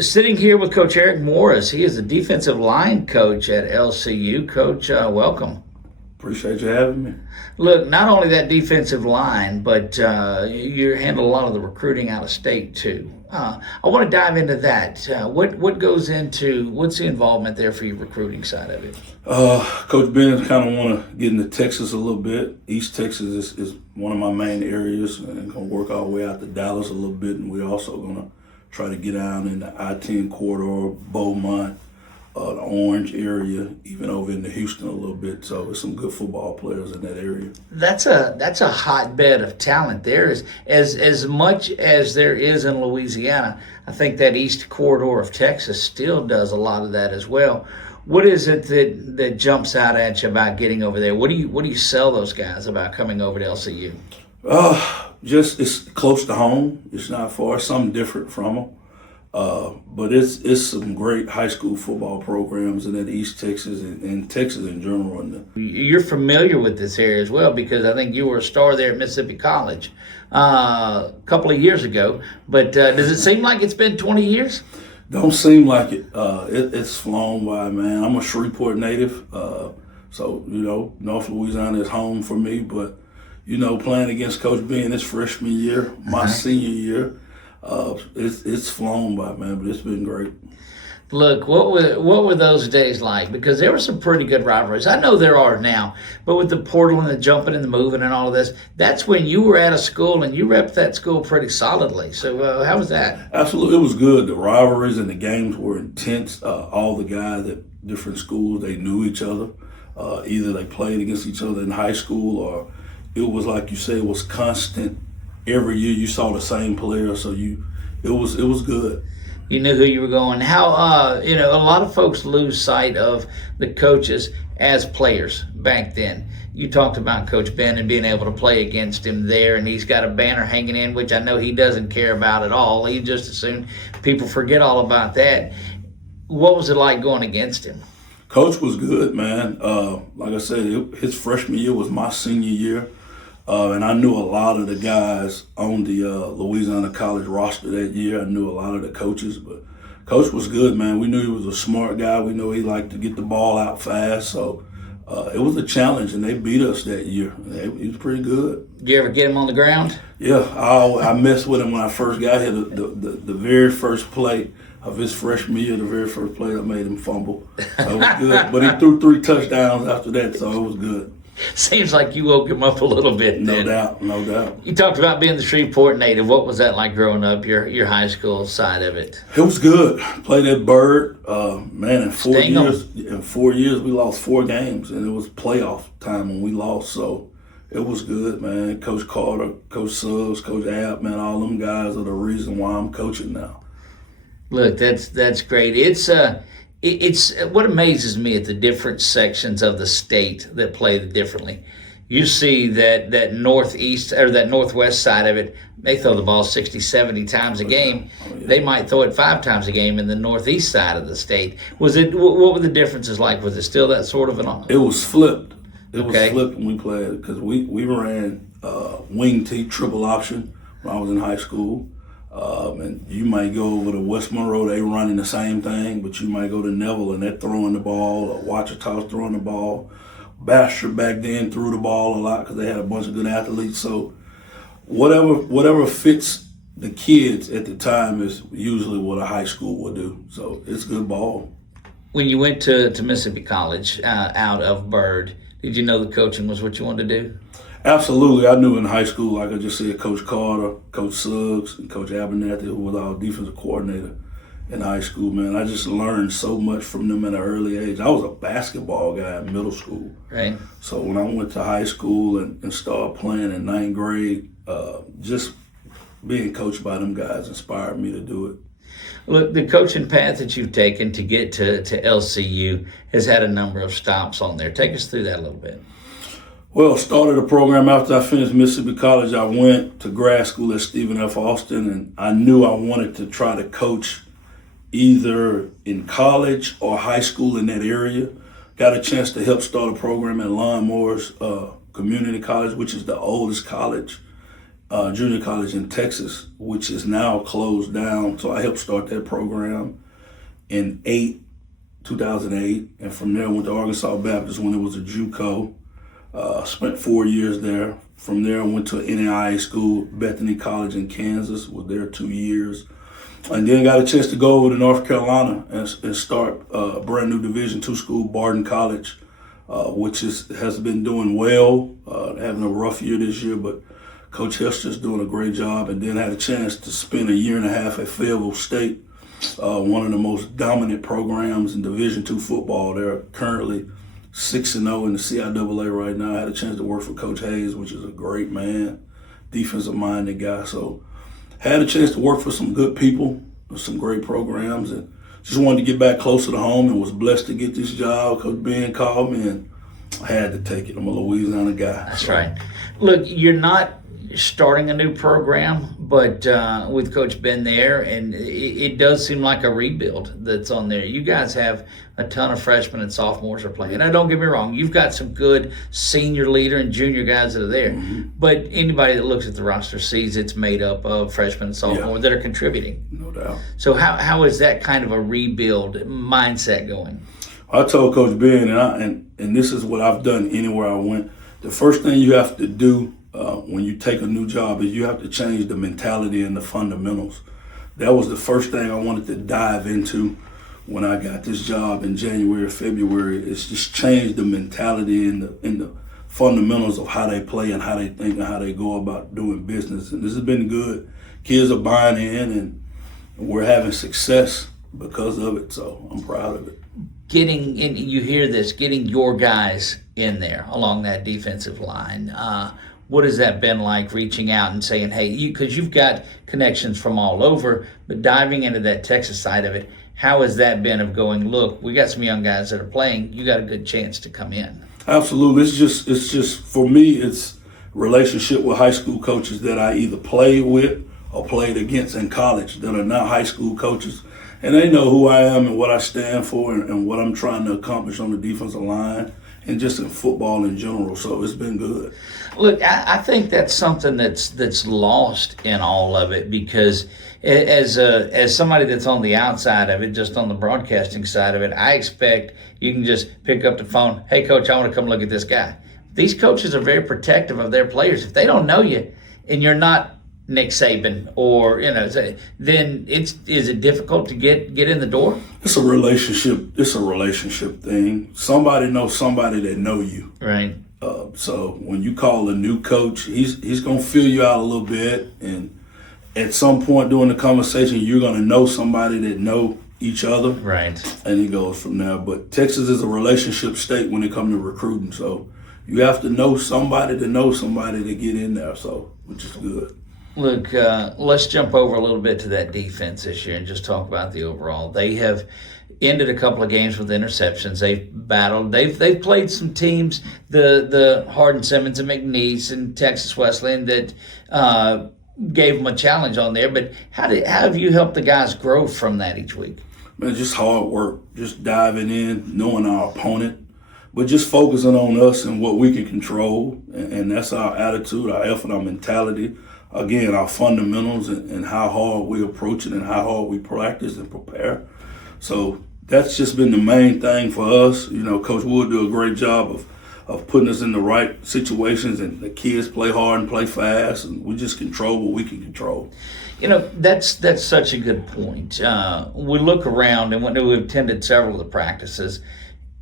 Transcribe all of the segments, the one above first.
Sitting here with Coach Eric Morris. He is the defensive line coach at LCU. Coach, welcome. Appreciate you having me. Look, not only that defensive line, but you handle a lot of the recruiting out of state too. I want to dive into that. What goes into, what's the involvement there for your recruiting side of it? Coach Ben kind of want to get into Texas a little bit. East Texas is one of my main areas, and going to work our way out to Dallas a little bit, and we're also going to try to get down in the I-10 corridor, Beaumont, the Orange area, even over into Houston a little bit. So there's some good football players in that area. That's a hotbed of talent there. As much as there is in Louisiana, I think that east corridor of Texas still does a lot of that as well. What is it that jumps out at you about getting over there? What do you sell those guys about coming over to LCU? Just it's close to home. It's not far. Something different from them. But it's some great high school football programs in that East Texas and Texas in general. You're familiar with this area as well because I think you were a star there at Mississippi College a couple of years ago. But does it seem like it's been 20 years? Don't seem like it. It's flown by, man. I'm a Shreveport native, so North Louisiana is home for me. But playing against Coach Ben his freshman year, my senior year. It's flown by, man, but it's been great. Look, what were those days like? Because there were some pretty good rivalries. I know there are now, but with the portal and the jumping and the moving and all of this, that's when you were at a school and you repped that school pretty solidly. So how was that? Absolutely, it was good. The rivalries and the games were intense. All the guys at different schools, they knew each other. Either they played against each other in high school, or it was like you said, it was constant. Every year you saw the same player, so it was good. You knew who you were going. How a lot of folks lose sight of the coaches as players back then. You talked about Coach Ben and being able to play against him there, and he's got a banner hanging in, which I know he doesn't care about at all. He just assumed people forget all about that. What was it like going against him? Coach was good, man. Like I said, his freshman year was my senior year. And I knew a lot of the guys on the Louisiana College roster that year. I knew a lot of the coaches, but Coach was good, man. We knew he was a smart guy. We knew he liked to get the ball out fast. So it was a challenge, and they beat us that year. He was pretty good. Did you ever get him on the ground? Yeah, I messed with him when I first got here. The very first play of his freshman year, the very first play, I made him fumble. So it was good. But he threw 3 touchdowns after that, so it was good. Seems like you woke him up a little bit. No doubt. You talked about being the Shreveport native. What was that like growing up, your high school side of it? It was good. Played at Bird. Man, in 4 years we lost 4 games, and it was playoff time when we lost. So it was good, man. Coach Carter, Coach Suggs, Coach App, man, all them guys are the reason why I'm coaching now. Look, that's great. It's what amazes me at the different sections of the state that play differently. You see that northeast or that northwest side of it, they throw the ball 60, 70 times a game. Oh, yeah. They might throw it 5 times a game in the northeast side of the state. What were the differences like? Was it still that sort of an? It was flipped. It Okay. was flipped when we played because we ran wing T triple option when I was in high school. And you might go over to West Monroe, they running the same thing, but you might go to Neville and they're throwing the ball, or Ouachita's throwing the ball. Bastrop back then threw the ball a lot because they had a bunch of good athletes. So whatever fits the kids at the time is usually what a high school would do. So it's good ball. When you went to Mississippi College out of Bird, did you know the coaching was what you wanted to do? Absolutely. I knew in high school, like I just said, Coach Carter, Coach Suggs, and Coach Abernathy, who was our defensive coordinator in high school, man. I just learned so much from them at an early age. I was a basketball guy in middle school. Right. So when I went to high school and started playing in 9th grade, just being coached by them guys inspired me to do it. Look, the coaching path that you've taken to get to LCU has had a number of stops on there. Take us through that a little bit. Well, started a program after I finished Mississippi College. I went to grad school at Stephen F. Austin, and I knew I wanted to try to coach either in college or high school in that area. Got a chance to help start a program at Lon Morris Community College, which is the oldest college junior college in Texas, which is now closed down. So I helped start that program in 2008. And from there I went to Arkansas Baptist when it was a JUCO. Spent 4 years there. From there I went to an NAIA school, Bethany College in Kansas, was there 2 years. And then got a chance to go over to North Carolina and start a brand new Division II school, Barton College, which has been doing well, having a rough year this year, but Coach Hester's doing a great job. And then had a chance to spend a year and a half at Fayetteville State, one of the most dominant programs in Division II football. They're currently 6-0 in the CIAA right now. I had a chance to work for Coach Hayes, which is a great man, defensive-minded guy. So had a chance to work for some good people, some great programs, and just wanted to get back closer to home and was blessed to get this job. Coach Ben called me, and I had to take it. I'm a Louisiana guy. That's right. Look, you're not starting a new program, but with Coach Ben there, and it does seem like a rebuild that's on there. You guys have a ton of freshmen and sophomores are playing. Now, don't get me wrong, you've got some good senior leader and junior guys that are there, but anybody that looks at the roster sees it's made up of freshmen and sophomores that are contributing. No doubt. So how is that kind of a rebuild mindset going? I told Coach Ben, and this is what I've done anywhere I went. The first thing you have to do when you take a new job is you have to change the mentality and the fundamentals. That was the first thing I wanted to dive into when I got this job in January or February. It's just change the mentality and the fundamentals of how they play and how they think and how they go about doing business. And this has been good. Kids are buying in, and we're having success because of it. So I'm proud of it. Getting in, you hear this, getting your guys in there along that defensive line. What has that been like, reaching out and saying, hey, because you've got connections from all over, but diving into that Texas side of it, how has that been of going, look, we got some young guys that are playing, you got a good chance to come in? Absolutely. It's just for me, it's relationship with high school coaches that I either played with or played against in college that are now high school coaches. And they know who I am and what I stand for and what I'm trying to accomplish on the defensive line and just in football in general. So it's been good. Look, I think that's something that's lost in all of it, because as somebody that's on the outside of it, just on the broadcasting side of it, I expect you can just pick up the phone, hey, Coach, I want to come look at this guy. These coaches are very protective of their players. If they don't know you and you're not Nick Saban or, then is it difficult to get in the door? It's a relationship. It's a relationship thing. Somebody knows somebody that know you. Right. So when you call a new coach, he's going to fill you out a little bit, and at some point during the conversation, you're going to know somebody that know each other. Right. And it goes from there. But Texas is a relationship state when it comes to recruiting. So you have to know somebody to get in there. So, which is good. Look, let's jump over a little bit to that defense this year and just talk about the overall. They have ended a couple of games with interceptions. They've battled. They've played some teams, the Hardin Simmons and McNeese and Texas Wesleyan, that gave them a challenge on there. But how have you helped the guys grow from that each week? Man, just hard work, just diving in, knowing our opponent, but just focusing on us and what we can control. And that's our attitude, our effort, our mentality. Again, our fundamentals and how hard we approach it and how hard we practice and prepare. So that's just been the main thing for us. Coach Wood do a great job of putting us in the right situations, and the kids play hard and play fast, and we just control what we can control. That's such a good point. We look around, and when we've attended several of the practices,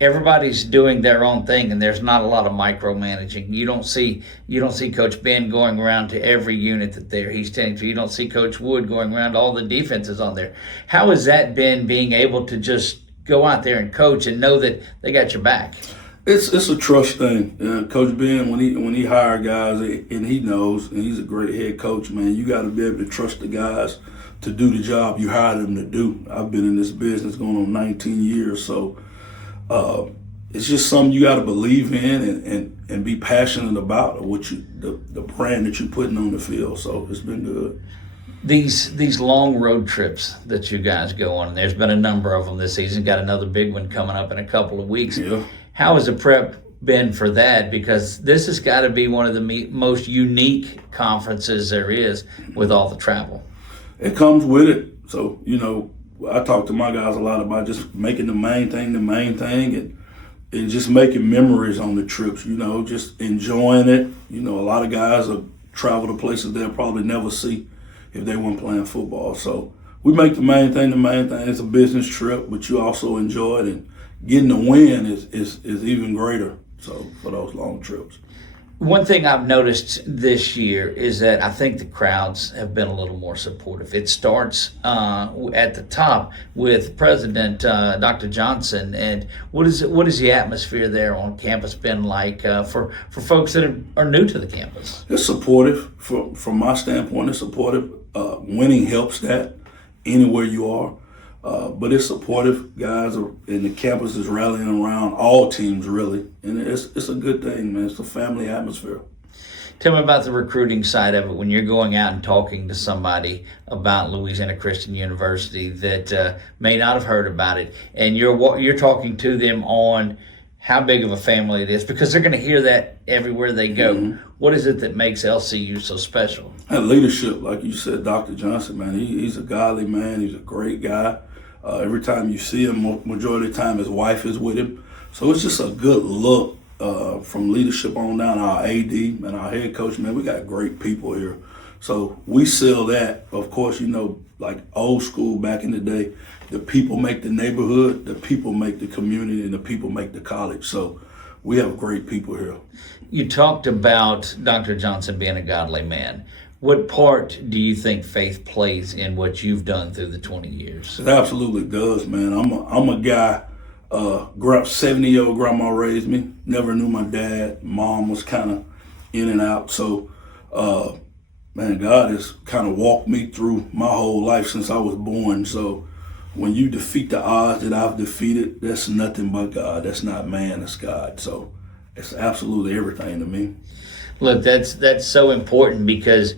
everybody's doing their own thing, and there's not a lot of micromanaging. You don't see Coach Ben going around to every unit that he's tending to. You don't see Coach Wood going around to all the defenses on there. How has that been, being able to just go out there and coach and know that they got your back? It's a trust thing. Coach Ben, when he hire guys, and he knows, and he's a great head coach, man, you got to be able to trust the guys to do the job you hired them to do. I've been in this business going on 19 years, so it's just something you got to believe in and be passionate about the brand that you're putting on the field. So it's been good. These long road trips that you guys go on, and there's been a number of them this season. Got another big one coming up in a couple of weeks. Yeah. How has the prep been for that, because this has got to be one of the most unique conferences there is with all the travel. It comes with it. So, I talk to my guys a lot about just making the main thing, and just making memories on the trips, just enjoying it. A lot of guys have traveled to places they'll probably never see if they weren't playing football. So we make the main thing. It's a business trip, but you also enjoy it, and getting the win is even greater. So for those long trips. One thing I've noticed this year is that I think the crowds have been a little more supportive. It starts at the top with President Dr. Johnson, and what is the atmosphere there on campus been like for folks that are new to the campus? It's supportive. From my standpoint, it's supportive. Winning helps that anywhere you are. But it's supportive. Guys in the campus is rallying around all teams, really. And it's a good thing, man. It's a family atmosphere. Tell me about the recruiting side of it when you're going out and talking to somebody about Louisiana Christian University that may not have heard about it, and you're talking to them on how big of a family it is, because they're going to hear that everywhere they go. Mm-hmm. What is it that makes LCU so special? And leadership, like you said, Dr. Johnson, man, he's a godly man. He's a great guy. Every time you see him, majority of the time his wife is with him. So it's just a good look from leadership on down. Our AD and our head coach, man, we got great people here. So we sell that. Of course, like old school back in the day, the people make the neighborhood, the people make the community, and the people make the college. So we have great people here. You talked about Dr. Johnson being a godly man. What part do you think faith plays in what you've done through the 20 years? It absolutely does, man. I'm a guy, 70-year-old grandma raised me, never knew my dad. Mom was kind of in and out. So, man, God has kind of walked me through my whole life since I was born. So when you defeat the odds that I've defeated, that's nothing but God. That's not man, that's God. So it's absolutely everything to me. Look, that's so important, because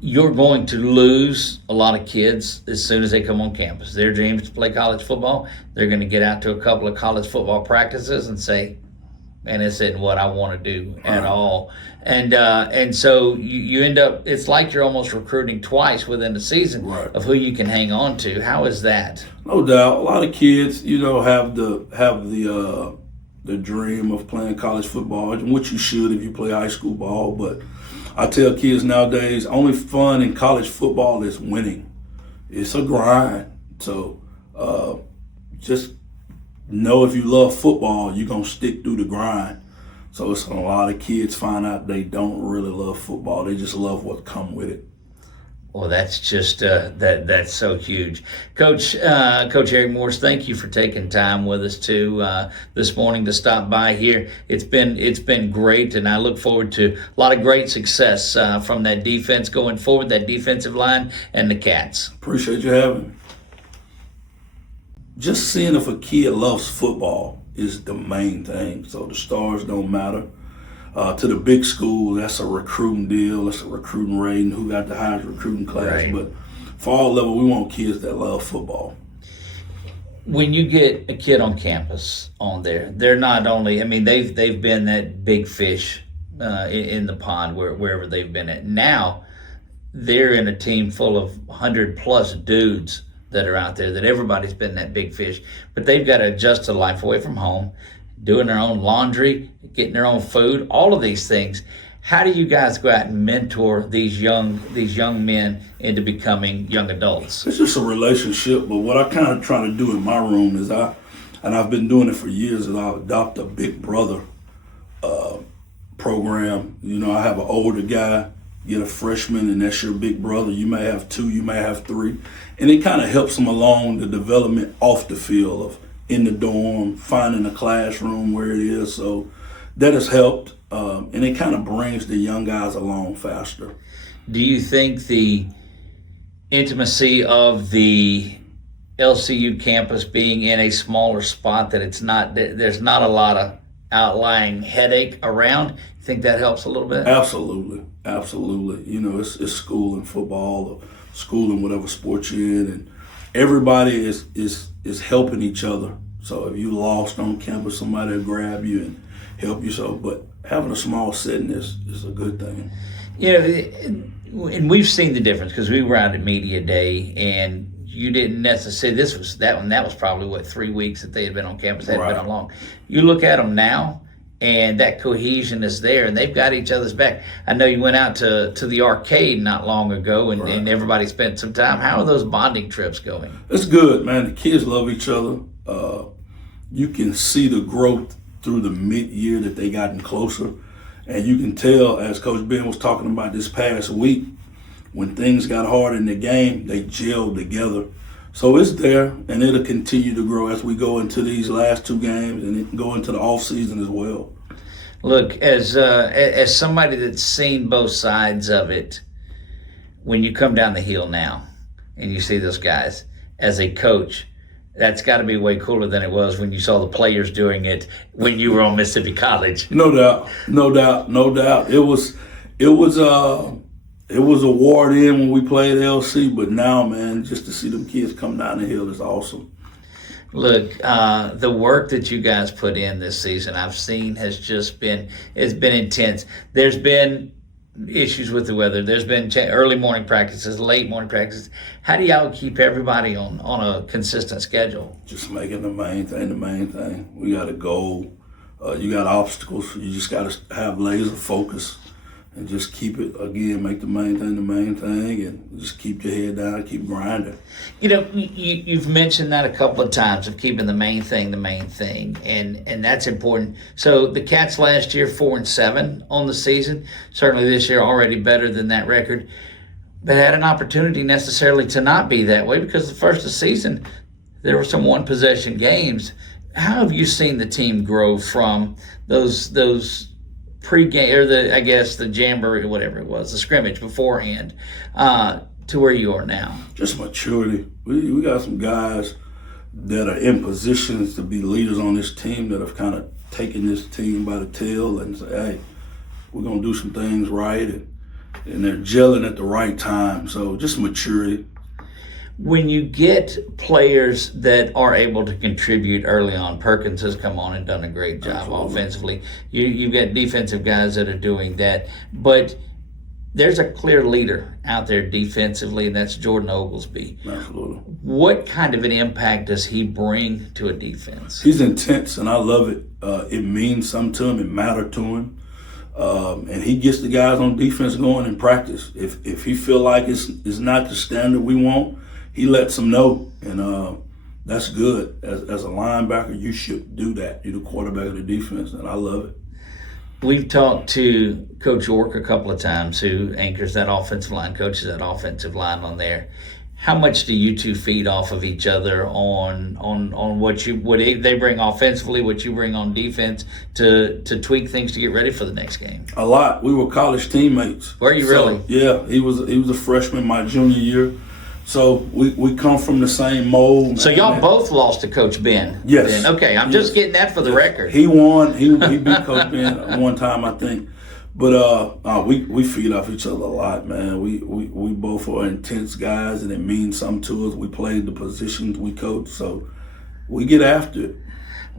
you're going to lose a lot of kids as soon as they come on campus. Their dream is to play college football. They're going to get out to a couple of college football practices and say, man, this isn't what I want to do at all. And so you end up, it's like you're almost recruiting twice within the season of who you can hang on to. How is that? No doubt. A lot of kids, have the dream of playing college football, which you should if you play high school ball. But I tell kids nowadays, only fun in college football is winning. It's a grind. So just know if you love football, you're going to stick through the grind. So it's a lot of kids find out they don't really love football. They just love what come with it. Well, that's just that's so huge, Coach Eric Morris. Thank you for taking time with us this morning to stop by here. It's been great, and I look forward to a lot of great success from that defense going forward, that defensive line, and the Cats. Appreciate you having me. Just seeing if a kid loves football is the main thing. So the stars don't matter. To the big school, that's a recruiting deal. That's a recruiting rating. Who got the highest recruiting class? Right. But for all level, we want kids that love football. When you get a kid on campus on there, they're not only, they've been that big fish in the pond wherever they've been at. Now they're in a team full of 100+ dudes that are out there, that everybody's been that big fish, but they've got to adjust to life away from home, doing their own laundry, getting their own food, all of these things. How do you guys go out and mentor these young men into becoming young adults? It's just a relationship, but what I kind of try to do in my room is I've been doing it for years, is I adopt a big brother program. I have an older guy, get a freshman, and that's your big brother. You may have 2, you may have 3. And it kind of helps them along the development off the field of in the dorm, finding a classroom where it is. So that has helped, and it kind of brings the young guys along faster. Do you think the intimacy of the LCU campus being in a smaller spot, that there's not a lot of outlying headache around, you think that helps a little bit? Absolutely. It's school and football, or school and whatever sport you're in, and everybody is helping each other. So if you lost on campus, somebody will grab you help you. So, but having a small setting is a good thing. You know, and we've seen the difference because we were out at Media Day, and you didn't necessarily. That was probably 3 weeks that they had been on campus. They hadn't been on long. You look at them now, and that cohesion is there, and they've got each other's back. I know you went out to the arcade not long ago, and everybody spent some time. How are those bonding trips going? It's good, man. The kids love each other. You can see the growth through the mid-year that they gotten closer. And you can tell, as Coach Ben was talking about this past week, when things got hard in the game, they gelled together. So it's there, and it'll continue to grow as we go into these last 2 games and go into the off season as well. Look, as somebody that's seen both sides of it, when you come down the hill now and you see those guys, as a coach, that's got to be way cooler than it was when you saw the players doing it when you were on Mississippi College. No doubt. It was a war then when we played LC, but now, man, just to see them kids come down the hill is awesome. Look, the work that you guys put in this season, I've seen has just been intense. There's been issues with the weather. There's been early morning practices, late morning practices. How do y'all keep everybody on a consistent schedule? Just making the main thing. We got a goal. You got obstacles. You just got to have laser focus and just keep it, again, make the main thing, and just keep your head down, keep grinding. You know, you've mentioned that a couple of times, of keeping the main thing, and that's important. So the Cats last year, 4-7 on the season. Certainly this year already better than that record, but had an opportunity necessarily to not be that way because the first of the season, there were some one-possession games. How have you seen the team grow from those pre-game, or the jamboree, whatever it was, the scrimmage beforehand, to where you are now? Just maturity. We got some guys that are in positions to be leaders on this team that have kind of taken this team by the tail and say, hey, we're going to do some things right, and they're gelling at the right time. So just maturity. When you get players that are able to contribute early on, Perkins has come on and done a great job. Absolutely. Offensively. You've got defensive guys that are doing that. But there's a clear leader out there defensively, and that's Jordan Oglesby. Absolutely. What kind of an impact does he bring to a defense? He's intense, and I love it. It means something to him. It matters to him. And he gets the guys on defense going in practice. If he feel like it's not the standard we want, he lets them know, and that's good. As a linebacker, you should do that. You're the quarterback of the defense, and I love it. We've talked to Coach York a couple of times, who anchors that offensive line, coaches that offensive line on there. How much do you two feed off of each other on what they bring offensively, what you bring on defense to tweak things to get ready for the next game? A lot. We were college teammates. Were you really? Yeah, he was a freshman my junior year. So we come from the same mold. So y'all both lost to Coach Ben. Yes. Ben. Okay, I'm just getting that for the record. He won. He beat Coach Ben one time, I think. But we feed off each other a lot, man. We both are intense guys, and it means something to us. We play the positions we coach, so we get after it.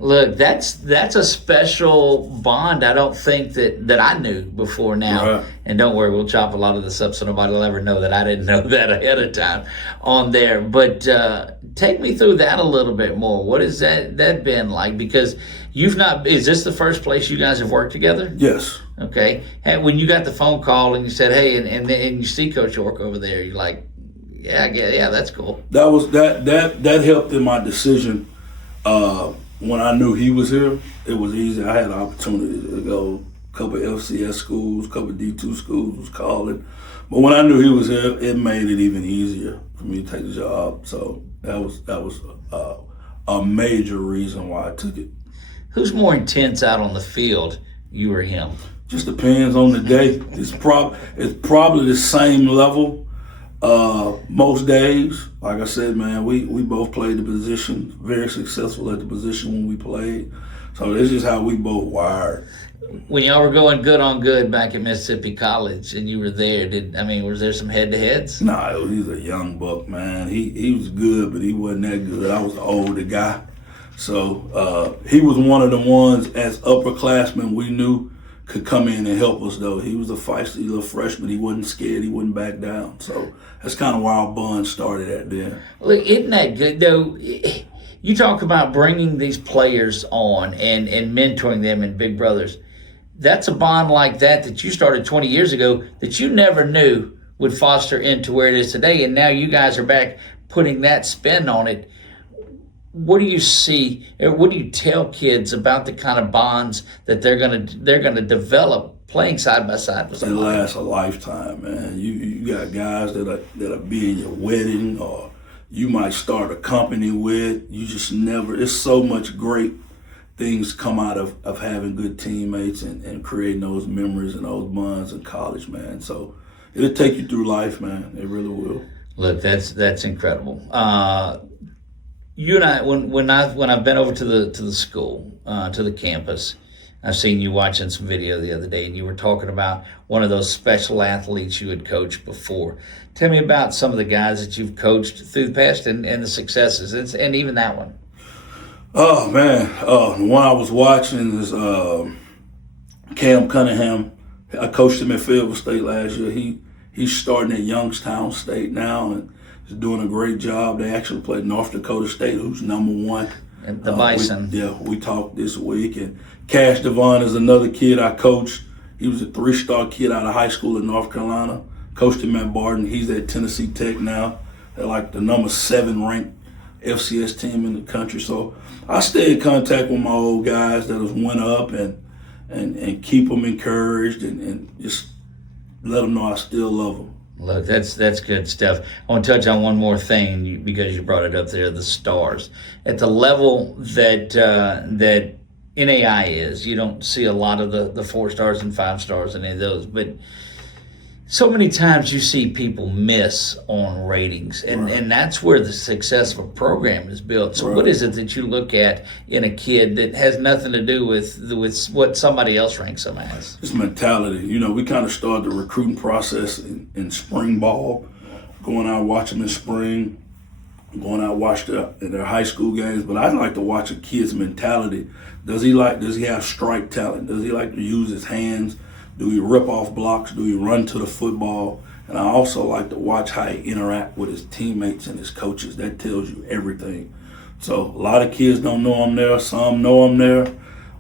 Look, that's a special bond I don't think that I knew before now. Right. And don't worry, we'll chop a lot of this up so nobody will ever know that I didn't know that ahead of time on there. But take me through that a little bit more. What has that been like? Because is this the first place you guys have worked together? Yes. Okay. And when you got the phone call and you said, hey, and you see Coach York over there, you're like, yeah, that's cool. That helped in my decision. When I knew he was here, it was easy. I had an opportunity to go a couple of FCS schools, a couple of D2 schools was calling. But when I knew he was here, it made it even easier for me to take the job. So that was a major reason why I took it. Who's more intense out on the field, you or him? Just depends on the day. It's probably the same level most days. Like I said, man, we both played the position, very successful at the position when we played. So this is how we both wired. When y'all were going good on good back at Mississippi College and you were there, was there some head-to-heads? Nah, he's a young buck, man. He was good, but he wasn't that good. I was the older guy. So he was one of the ones as upperclassmen we knew could come in and help us, though. He was a feisty little freshman. He wasn't scared. He wouldn't back down. So that's kind of where our bond started at then. Look, isn't that good, though? You talk about bringing these players on and mentoring them and big brothers. That's a bond like that you started 20 years ago that you never knew would foster into where it is today. And now you guys are back putting that spin on it. What do you see, or what do you tell kids about the kind of bonds that they're gonna develop playing side by side with They somebody? last a lifetime, man. You got guys that'll be in your wedding, or you might start a company with. You just never. It's so much great things come out of having good teammates and creating those memories and those bonds in college, man. So it'll take you through life, man. It really will. Look, that's incredible. You and I, when I've been over to the school, to the campus, I've seen you watching some video the other day, and you were talking about one of those special athletes you had coached before. Tell me about some of the guys that you've coached through the past and the successes, and even that one. Oh man, the one I was watching is Cam Cunningham. I coached him at Fayetteville State last year. He's starting at Youngstown State now and is doing a great job. They actually played North Dakota State, who's #1. And the Bison. We talked this week. And Cash Devon is another kid I coached. He was a 3-star kid out of high school in North Carolina. Coached him at Barton. He's at Tennessee Tech now. They're like the #7 ranked FCS team in the country. So I stay in contact with my old guys that have went up and keep them encouraged and just let them know I still love them. Look, that's good stuff. I want to touch on one more thing because you brought it up there, the stars. At the level that NAI is, you don't see a lot of the 4 stars and 5 stars and any of those, but so many times you see people miss on ratings, and that's where the success of a program is built. So what is it that you look at in a kid that has nothing to do with what somebody else ranks them as? It's mentality. You know, we kind of started the recruiting process in spring ball, going out watch them in spring, going out watch their high school games. But I like to watch a kid's mentality. Does he have strike talent? Does he like to use his hands? Do he rip off blocks? Do he run to the football? And I also like to watch how he interact with his teammates and his coaches. That tells you everything. So a lot of kids don't know I'm there. Some know I'm there.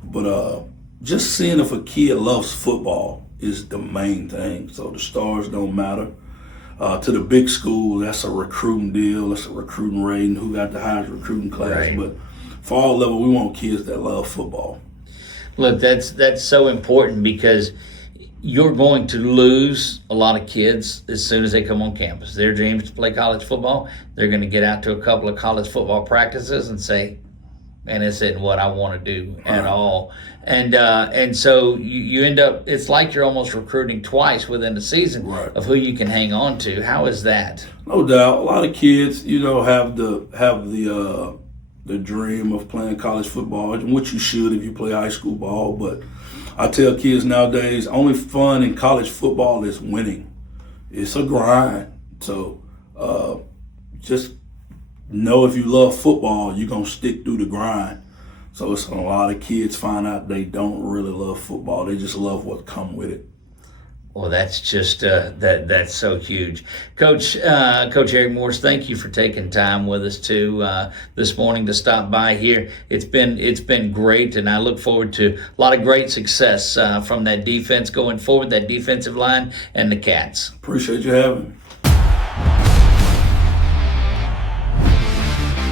But just seeing if a kid loves football is the main thing. So the stars don't matter. To the big school, that's a recruiting deal. That's a recruiting rating. Who got the highest recruiting class? Right. But for all level, we want kids that love football. Look, that's so important because you're going to lose a lot of kids as soon as they come on campus. Their dream is to play college football. They're going to get out to a couple of college football practices and say, man, this isn't what I want to do at all. And so you end up, it's like you're almost recruiting twice within the season of who you can hang on to. How is that? No doubt. A lot of kids, have the dream of playing college football, which you should if you play high school ball. But I tell kids nowadays, only fun in college football is winning. It's a grind. So just know if you love football, you're going to stick through the grind. So it's a lot of kids find out they don't really love football. They just love what come with it. Well, that's just that's so huge, Coach Eric Morris. Thank you for taking time with us this morning to stop by here. It's been great, and I look forward to a lot of great success from that defense going forward, that defensive line, and the Cats. Appreciate you having me.